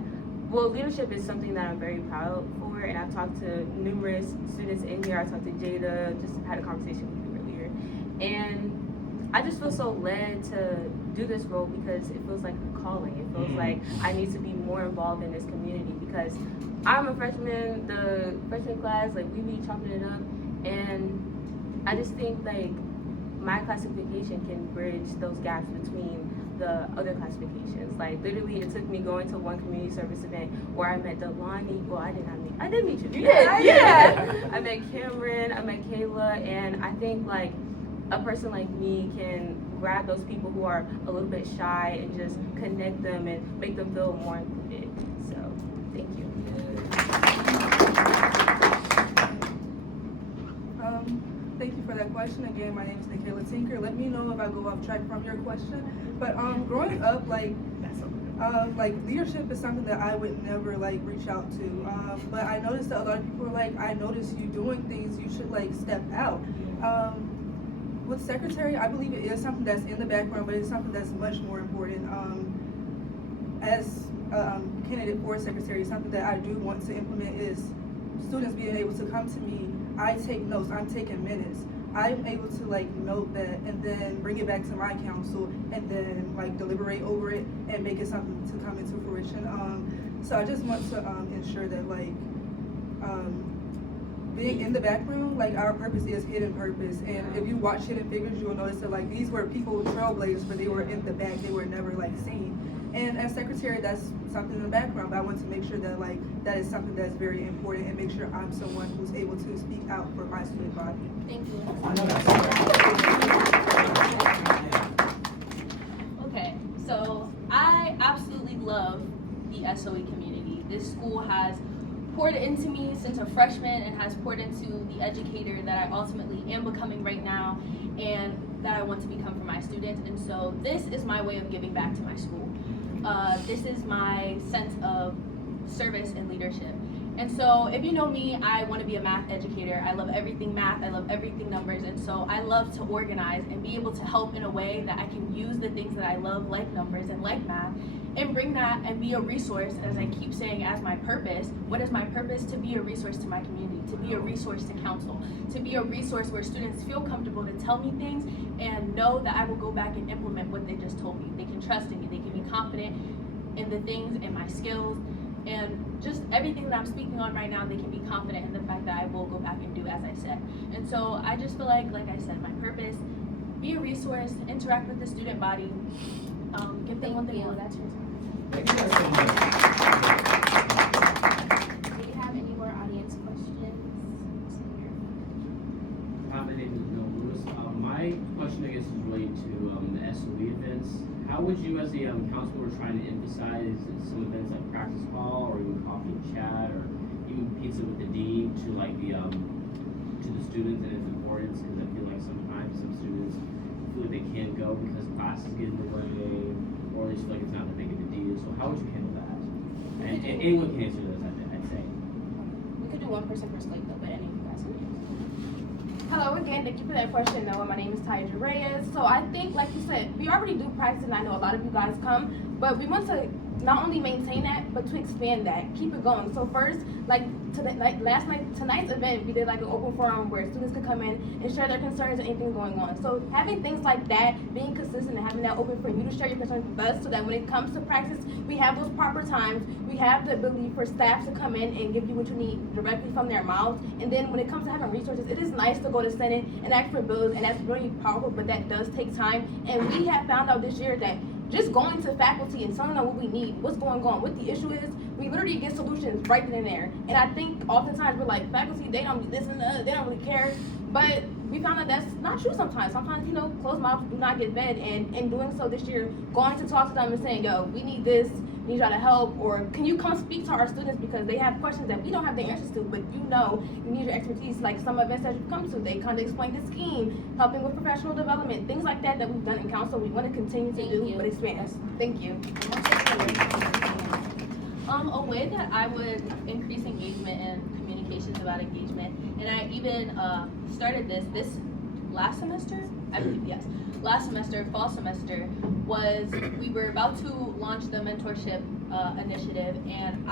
well, leadership is something that I'm very proud for, and I've talked to numerous students in here. I talked to Jada, just had a conversation with you earlier. And I just feel so led to do this role because it feels like a calling. It feels like I need to be more involved in this community because I'm a freshman, the freshman class, like we be chopping it up, and I just think like my classification can bridge those gaps between the other classifications. Like literally it took me going to one community service event where I met Delani. Well, I did meet you. Yeah. I met Cameron, I met Kayla, and I think like a person like me can grab those people who are a little bit shy and just connect them and make them feel more included. So, thank you. Thank you for that question. Again, my name is Nikayla Tinker. Let me know if I go off track from your question. But growing up, like leadership is something that I would never like reach out to. But I noticed that a lot of people are like, I noticed you doing things, you should like step out. With secretary, I believe it is something that's in the background, but it's something that's much more important. As candidate for secretary, something that I do want to implement is students being able to come to me. I take notes, I'm taking minutes. I'm able to like note that and then bring it back to my council and then like deliberate over it and make it something to come into fruition. So I just want to ensure that like being in the background, like our purpose is hidden purpose. And if you watch Hidden Figures, you will notice that like these were people trailblazers, but they were in the back, they were never like seen. And as secretary, that's something in the background, but I want to make sure that like that is something that's very important and make sure I'm someone who's able to speak out for my student body. Thank you. Okay, so I absolutely love the SOE community. This school has poured into me since a freshman and has poured into the educator that I ultimately am becoming right now and that I want to become for my students. And so this is my way of giving back to my school. This is my sense of service and leadership. And so if you know me, I want to be a math educator. I love everything math, I love everything numbers, and so I love to organize and be able to help in a way that I can use the things that I love, like numbers and like math, and bring that and be a resource, as I keep saying, as my purpose. What is my purpose? To be a resource to my community, to be a resource to council, to be a resource where students feel comfortable to tell me things and know that I will go back and implement what they just told me. They can trust in me, they can be confident in the things and my skills, and just everything that I'm speaking on right now, they can be confident in the fact that I will go back and do as I said. And so I just feel like I said, my purpose, be a resource, interact with the student body, give them what they want. That's your time. Do you have any more audience questions? My name is Bill Lewis. My question, I guess, is related to the SOE events. How would you, as a counselor, trying to emphasize some events like practice hall, or even coffee and chat, or even pizza with the dean to like the to the students and its importance? Because I feel like sometimes some students feel like they can't go because classes get in the way, or they feel like it's not that big of a deal. So how would you handle that? And anyone can answer this, I'd say. We could do one person per slate though, but any of you guys can answer. Hello again, thank you for that question, Noah. My name is Taija Reyes. So I think, like you said, we already do practice, and I know a lot of you guys come, but we want to not only maintain that, but to expand that, keep it going. So first, tonight's event, we did like an open forum where students could come in and share their concerns and anything going on. So having things like that, being consistent and having that open for you to share your concerns with us, so that when it comes to practice, we have those proper times, we have the ability for staff to come in and give you what you need directly from their mouths. And then when it comes to having resources, it is nice to go to Senate and ask for bills, and that's really powerful, but that does take time. And we have found out this year that just going to faculty and telling them what we need, what's going on, what the issue is, we literally get solutions right then and there. And I think oftentimes we're like, faculty, they don't listen to us, they don't really care. But we found that that's not true sometimes. Sometimes, closed mouths do not get fed. And in doing so this year, going to talk to them and saying, yo, we need this, we need y'all to help, or can you come speak to our students because they have questions that we don't have the answers to, but you need your expertise. Like some events that you've come to, they kind of explain the scheme, helping with professional development, things like that we've done in council. We want to continue to do, but expand. Thank you. A way that I would increase engagement and communications about engagement, and I even started this last semester, I believe, yes. Last semester, fall semester, was we were about to launch the mentorship initiative, and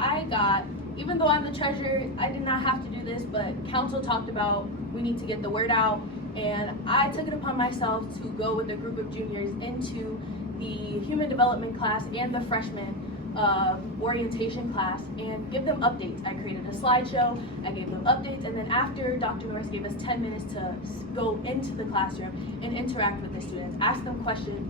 even though I'm the treasurer, I did not have to do this, but council talked about we need to get the word out, and I took it upon myself to go with a group of juniors into the human development class and the freshman orientation class and give them updates. I created a slideshow, I gave them updates, and then after Dr. Norris gave us 10 minutes to go into the classroom and interact with the students, ask them questions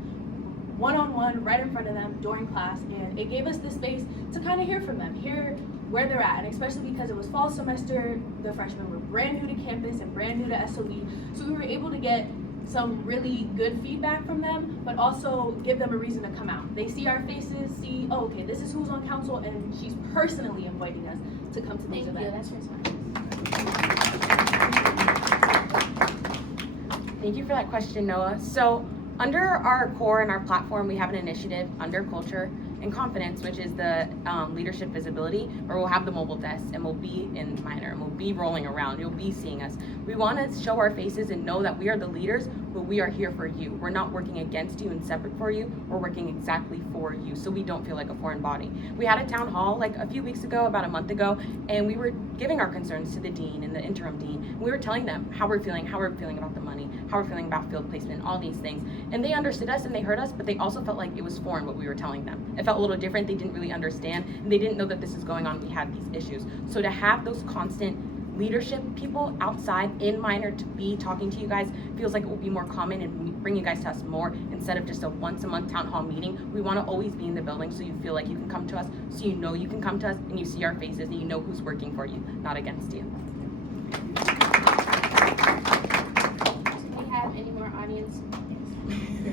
one-on-one right in front of them during class, and it gave us the space to kind of hear from them, hear where they're at, and especially because it was fall semester, the freshmen were brand new to campus and brand new to SOE, so we were able to get some really good feedback from them, but also give them a reason to come out. They see our faces, see, oh, okay, this is who's on council, and she's personally inviting us to come to these events. Thank you for that question, Noah. So under our core and our platform, we have an initiative under culture and confidence, which is the leadership visibility, where we'll have the mobile desks and we'll be in minor and we'll be rolling around. You'll be seeing us. We want to show our faces and know that we are the leaders, but we are here for you. We're not working against you and separate for you. We're working exactly for you, so we don't feel like a foreign body. We had a town hall like a few weeks ago, about a month ago, and we were giving our concerns to the dean and the interim dean. We were telling them how we're feeling about the money, how we're feeling about field placement, all these things. And they understood us and they heard us, but they also felt like it was foreign what we were telling them. It felt a little different. They didn't really understand, and they didn't know that this is going on. We had these issues. So to have those constant leadership people outside in minor to be talking to you guys feels like it will be more common and bring you guys to us more instead of just a once a month town hall meeting. We want to always be in the building so you feel like you can come to us, so you know you can come to us and you see our faces and you know who's working for you, not against you. Do we have any more audience?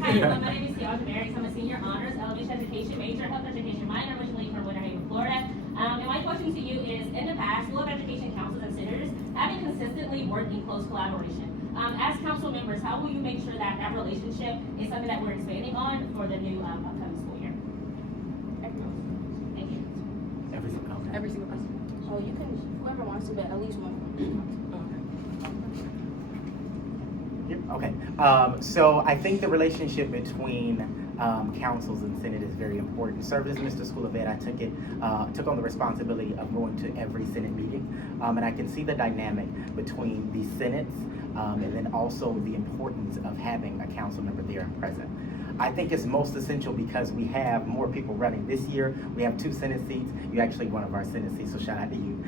Hi everyone, my name is Tiaja Merrick. I'm a senior honors elementary education major, health education minor, originally from Winter Haven, Florida. And my question to you is, in the past, School of Education councils and senators having consistently worked in close collaboration. As council members, how will you make sure that that relationship is something that we're expanding on for the new upcoming school year? Thank you. Every single person. Oh, you can, whoever wants to, but at least one. Yep, okay. So I think the relationship between councils and Senate is very important. Served as Mr. School of Ed, I took on the responsibility of going to every Senate meeting, and I can see the dynamic between the Senates and then also the importance of having a council member there and present. I think it's most essential because we have more people running this year. We have 2 Senate seats. You're actually one of our Senate seats, so shout out to you.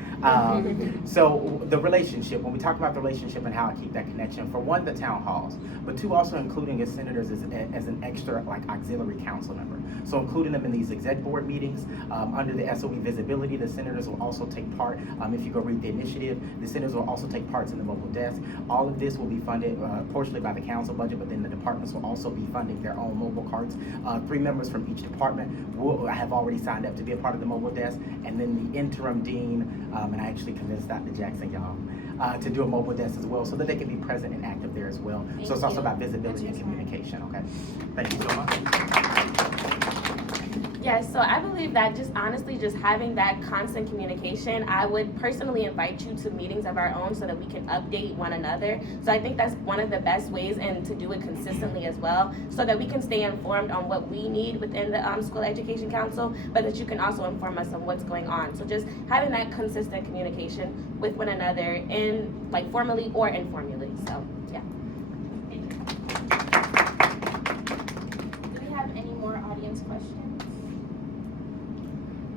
So the relationship, when we talk about the relationship and how I keep that connection, for one, the town halls, but 2, also including as senators as an extra like auxiliary council member. So including them in these exec board meetings, under the SOE visibility, the senators will also take part. If you go read the initiative, the senators will also take parts in the mobile desk. All of this will be funded partially by the council budget, but then the departments will also be funding their own mobile carts. 3 members from each department have already signed up to be a part of the mobile desk, and then the interim dean, and I actually convinced Dr. Jackson, y'all, to do a mobile desk as well so that they can be present and active there as well. So it's also about visibility and communication, okay? Thank you so much. Yes, so I believe that just honestly, just having that constant communication, I would personally invite you to meetings of our own so that we can update one another. So I think that's one of the best ways, and to do it consistently as well, so that we can stay informed on what we need within the School Education Council, but that you can also inform us on what's going on. So just having that consistent communication with one another, in like formally or informally. So yeah. Do we have any more audience questions?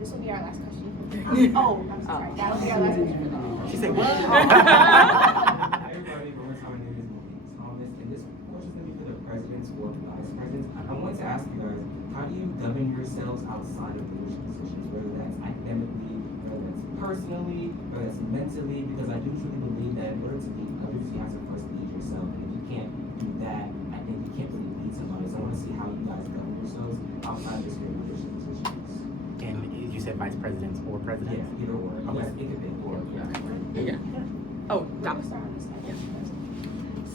This will be our last question. Oh, I'm sorry. That will be our last question. She said, what? Hi everybody, my name is Thomas, and this question is going to be for the presidents or vice presidents. I wanted to ask you guys, how do you govern yourselves outside of leadership positions, whether that's academically, whether that's personally, whether that's mentally, because I do truly believe that in order to lead others, you have to first lead yourself, and if you can't do that, I think you can't really lead somebody. So I want to see how you guys govern yourselves outside of just your leadership positions. And you said vice presidents or presidents? Yeah, either or. Okay. Yes, it could be or. Yeah. Oh, stop.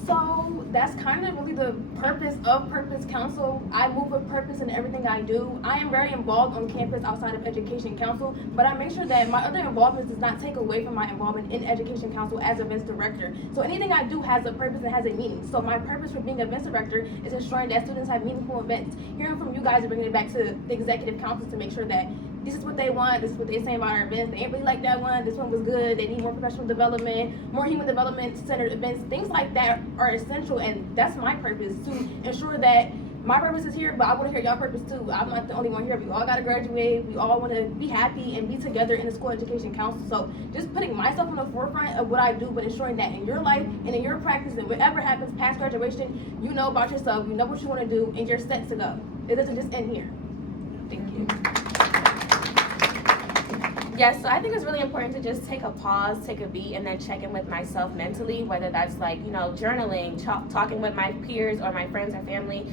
So that's kind of really the purpose of Purpose Council. I move with purpose in everything I do. I am very involved on campus outside of Education Council, but I make sure that my other involvements does not take away from my involvement in Education Council as events director. So anything I do has a purpose and has a meaning. So my purpose for being events director is ensuring that students have meaningful events. Hearing from you guys and bringing it back to the executive council to make sure that this is what they want, this is what they say about our events. They ain't really like that one, this one was good, they need more professional development, more human development centered events. Things like that are essential, and that's my purpose, to ensure that my purpose is here, but I want to hear y'all purpose too. I'm not the only one here. We all got to graduate, we all want to be happy and be together in the School Education Council. So just putting myself on the forefront of what I do, but ensuring that in your life and in your practice and whatever happens past graduation, you know about yourself, you know what you want to do, and you're set to go. It doesn't just end here. Thank you. Yes, so I think it's really important to just take a pause, take a beat, and then check in with myself mentally, whether that's like, you know, journaling, talking with my peers or my friends or family.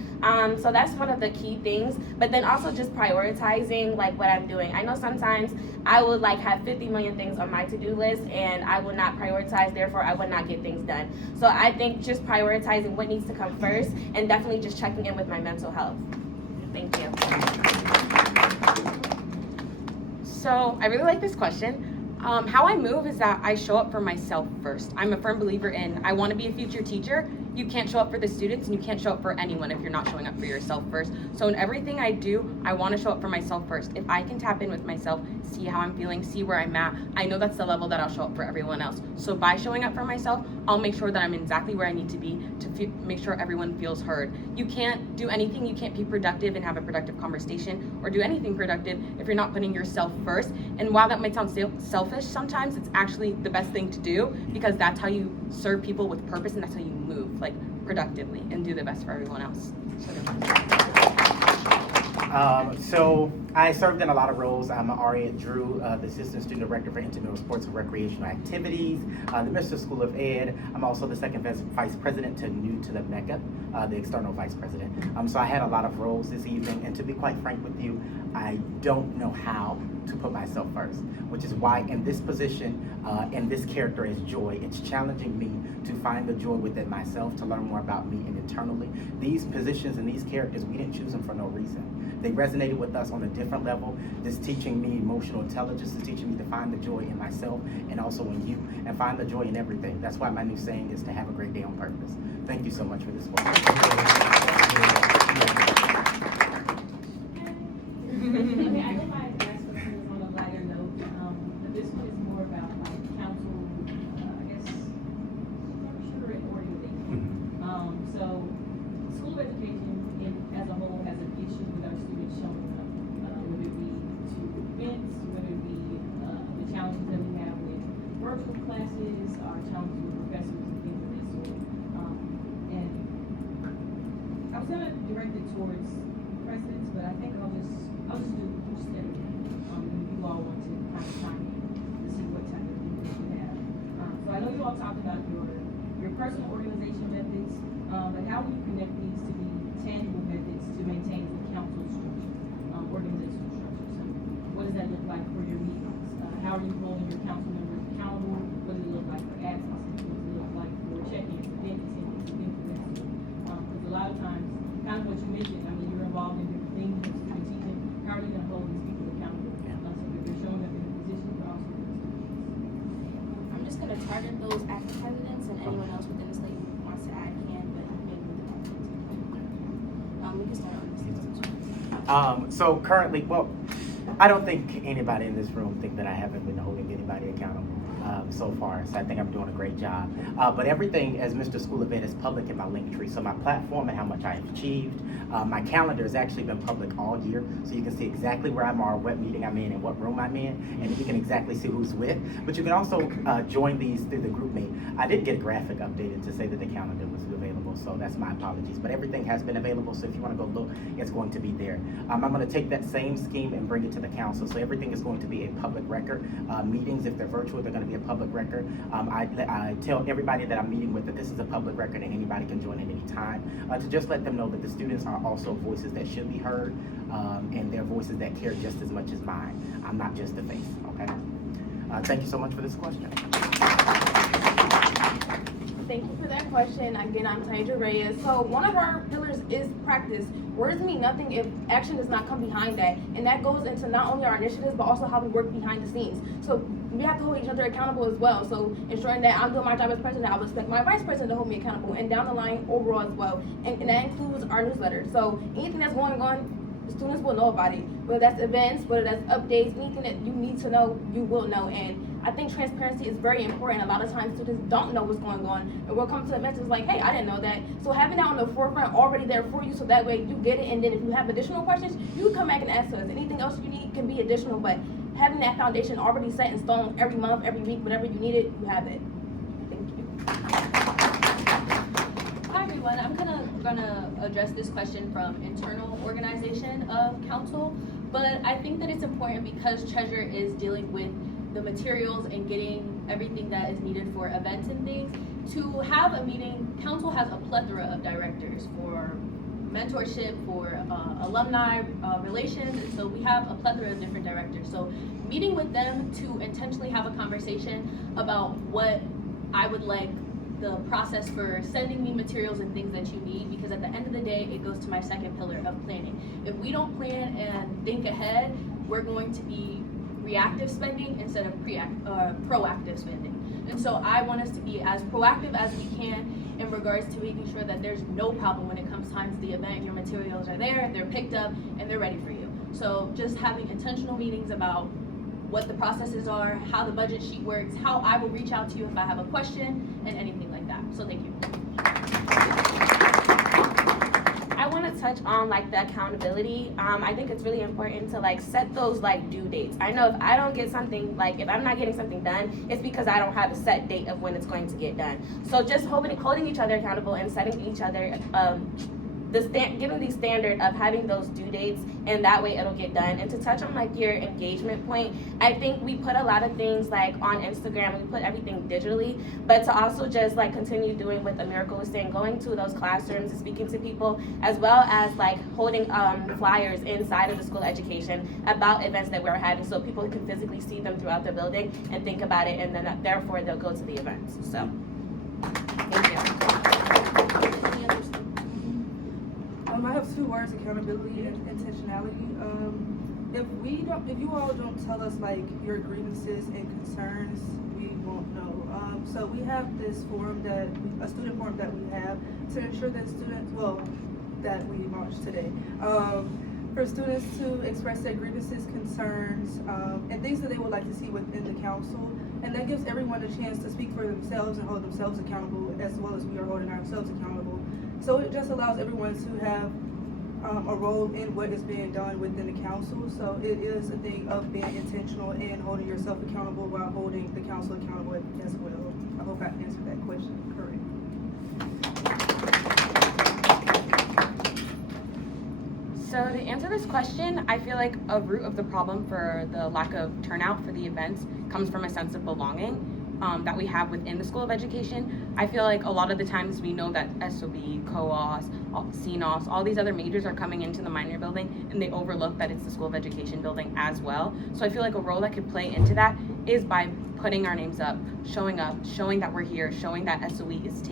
So that's one of the key things. But then also just prioritizing like what I'm doing. I know sometimes I would like have 50 million things on my to-do list and I would not prioritize, therefore I would not get things done. So I think just prioritizing what needs to come first, and definitely just checking in with my mental health. Thank you. So I really like this question. How I move is that I show up for myself first. I'm a firm believer in, I want to be a future teacher. You can't show up for the students and you can't show up for anyone if you're not showing up for yourself first. So in everything I do, I want to show up for myself first. If I can tap in with myself, see how I'm feeling, see where I'm at, I know that's the level that I'll show up for everyone else. So by showing up for myself, I'll make sure that I'm exactly where I need to be to make sure everyone feels heard. You can't do anything, you can't be productive and have a productive conversation or do anything productive if you're not putting yourself first. And while that might sound selfish sometimes, it's actually the best thing to do, because that's how you serve people with purpose and that's how you move like productively and do the best for everyone else. So I served in a lot of roles. I'm already at Drew, the Assistant Student Director for Intramural Sports and Recreational Activities, the Mr. School of Ed. I'm also the second Vice President to New to the Mecca, the External Vice President. So I had a lot of roles this evening, and to be quite frank with you, I don't know how to put myself first, which is why in this position, in this character as Joy, it's challenging me to find the joy within myself, to learn more about me and internally. These positions and these characters, we didn't choose them for no reason. They resonated with us on a different level. This teaching me emotional intelligence, is teaching me to find the joy in myself and also in you, and find the joy in everything. That's why my new saying is to have a great day on purpose. Thank you so much for this one. Okay, I know my last question was on a lighter note, but this one is more about like council, I guess, structure and organization. So, School of Education as a whole has an issue with our students showing up, whether it be to events, whether it be the challenges that we have with virtual classes, our challenges with professors and things of this sort. And I was gonna direct it towards presidents, but I think I'll just do each step again. You all want to kind of chime in to see what type of things you have. So I know you all talked about your personal organization methods, but how will you connect these to be tangible methods to maintain the council structure, organizational structure? So what does that look like for your meetings? How are you holding your council members accountable? What does it look like for absences? What does it look like for check-ins, event attendance, things of that sort? Because a lot of times, kind of what you mentioned, I mean, you're involved in different things in student teaching. How are you going to hold target those active presidents, and anyone else within the slate who wants to add can, but maybe with the presidents. We can start on this. So currently, well, I don't think anybody in this room think that I haven't been holding anybody accountable so far. So I think I'm doing a great job. But everything as Mr. School Event is public in my link tree. So my platform and how much I have achieved. My calendar has actually been public all year. So you can see exactly where I'm at, what meeting I'm in, and what room I'm in. And you can exactly see who's with. But you can also join these through the group me. I did get a graphic updated to say that the calendar was available. So that's my apologies. But everything has been available. So if you want to go look, it's going to be there. I'm going to take that same scheme and bring it to the council. So everything is going to be a public record. Meetings, if they're virtual, they're going to be a public record. I tell everybody that I'm meeting with that this is a public record and anybody can join at any time. To just let them know that the students are also voices that should be heard, and they're voices that care just as much as mine. I'm not just a face, okay? Thank you so much for this question. Thank you for that question. Again, I'm Taija Reyes. So one of our pillars is practice. Words mean nothing if action does not come behind that. And that goes into not only our initiatives, but also how we work behind the scenes. So we have to hold each other accountable as well. So ensuring that I'm doing my job as president, I would expect my vice president to hold me accountable, and down the line overall as well. And that includes our newsletter. So anything that's going on, the students will know about it. Whether that's events, whether that's updates, anything that you need to know, you will know. And I think transparency is very important. A lot of times students don't know what's going on, and we'll come to events and it's like, hey, I didn't know that. So having that on the forefront already there for you, so that way you get it, and then if you have additional questions, you can come back and ask us. Anything else you need can be additional, but having that foundation already set in stone every month, every week, whenever you need it, you have it. Thank you. Hi everyone, I'm gonna address this question from internal organization of council, but I think that it's important because Treasurer is dealing with the materials and getting everything that is needed for events and things. To have a meeting, council has a plethora of directors for mentorship, for alumni relations, and so we have a plethora of different directors. So meeting with them to intentionally have a conversation about what I would like the process for sending me materials and things that you need, because at the end of the day, it goes to my second pillar of planning. If we don't plan and think ahead, we're going to be reactive spending instead of proactive spending. And so I want us to be as proactive as we can in regards to making sure that there's no problem when it comes time to the event. Your materials are there, they're picked up, and they're ready for you. So just having intentional meetings about what the processes are, how the budget sheet works, how I will reach out to you if I have a question, and anything like that. So thank you. I want to touch on like the accountability. I think it's really important to like set those like due dates. I know if I don't get something, like if I'm not getting something done, it's because I don't have a set date of when it's going to get done. So just holding each other accountable and setting each other giving the standard of having those due dates, and that way it'll get done. And to touch on like your engagement point, I think we put a lot of things like on Instagram, we put everything digitally, but to also just like continue doing what the Miracle was saying, going to those classrooms and speaking to people, as well as like holding flyers inside of the School of Education about events that we're having, so people can physically see them throughout the building and think about it, and then therefore they'll go to the events. So thank you. I have two words: accountability and intentionality. If you all don't tell us like your grievances and concerns, we won't know. So we have this forum a student forum that we have to ensure that that we launched today. For students to express their grievances, concerns, and things that they would like to see within the council. And that gives everyone a chance to speak for themselves and hold themselves accountable, as well as we are holding ourselves accountable. So it just allows everyone to have a role in what is being done within the council. So it is a thing of being intentional and holding yourself accountable while holding the council accountable as well. I hope I answered that question correct. So to answer this question, I feel like a root of the problem for the lack of turnout for the events comes from a sense of belonging that we have within the School of Education. I feel like a lot of the times we know that SOE, COAS, CNOS, all these other majors are coming into the minor building, and they overlook that it's the School of Education building as well. So I feel like a role that could play into that is by putting our names up, showing that we're here, showing that SOE is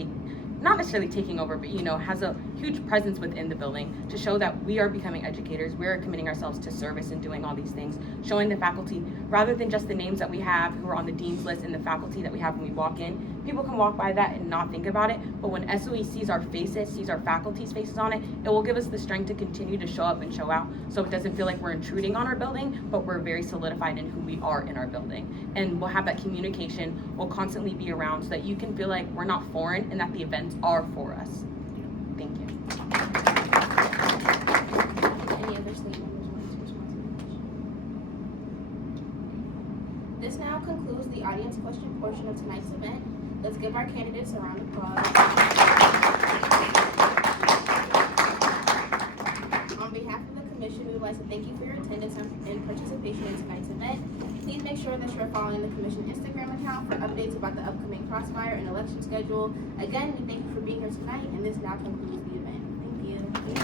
not necessarily taking over, but has a huge presence within the building to show that we are becoming educators. We're committing ourselves to service and doing all these things, showing the faculty, rather than just the names that we have who are on the dean's list and the faculty that we have when we walk in. People can walk by that and not think about it, but when SOE sees our faces, sees our faculty's faces on it, it will give us the strength to continue to show up and show out, so it doesn't feel like we're intruding on our building, but we're very solidified in who we are in our building. And we'll have that communication, we'll constantly be around so that you can feel like we're not foreign and that the events are for us. Thank you. Any other slate members want to respond to the question? This now concludes the audience question portion of tonight's event. Let's give our candidates a round of applause. On behalf of the commission, we would like to thank you for your attendance and participation in tonight's event. Please make sure that you're following the commission Instagram account for updates about the upcoming crossfire and election schedule. Again, we thank you for being here tonight, and this now concludes the event. Thank you.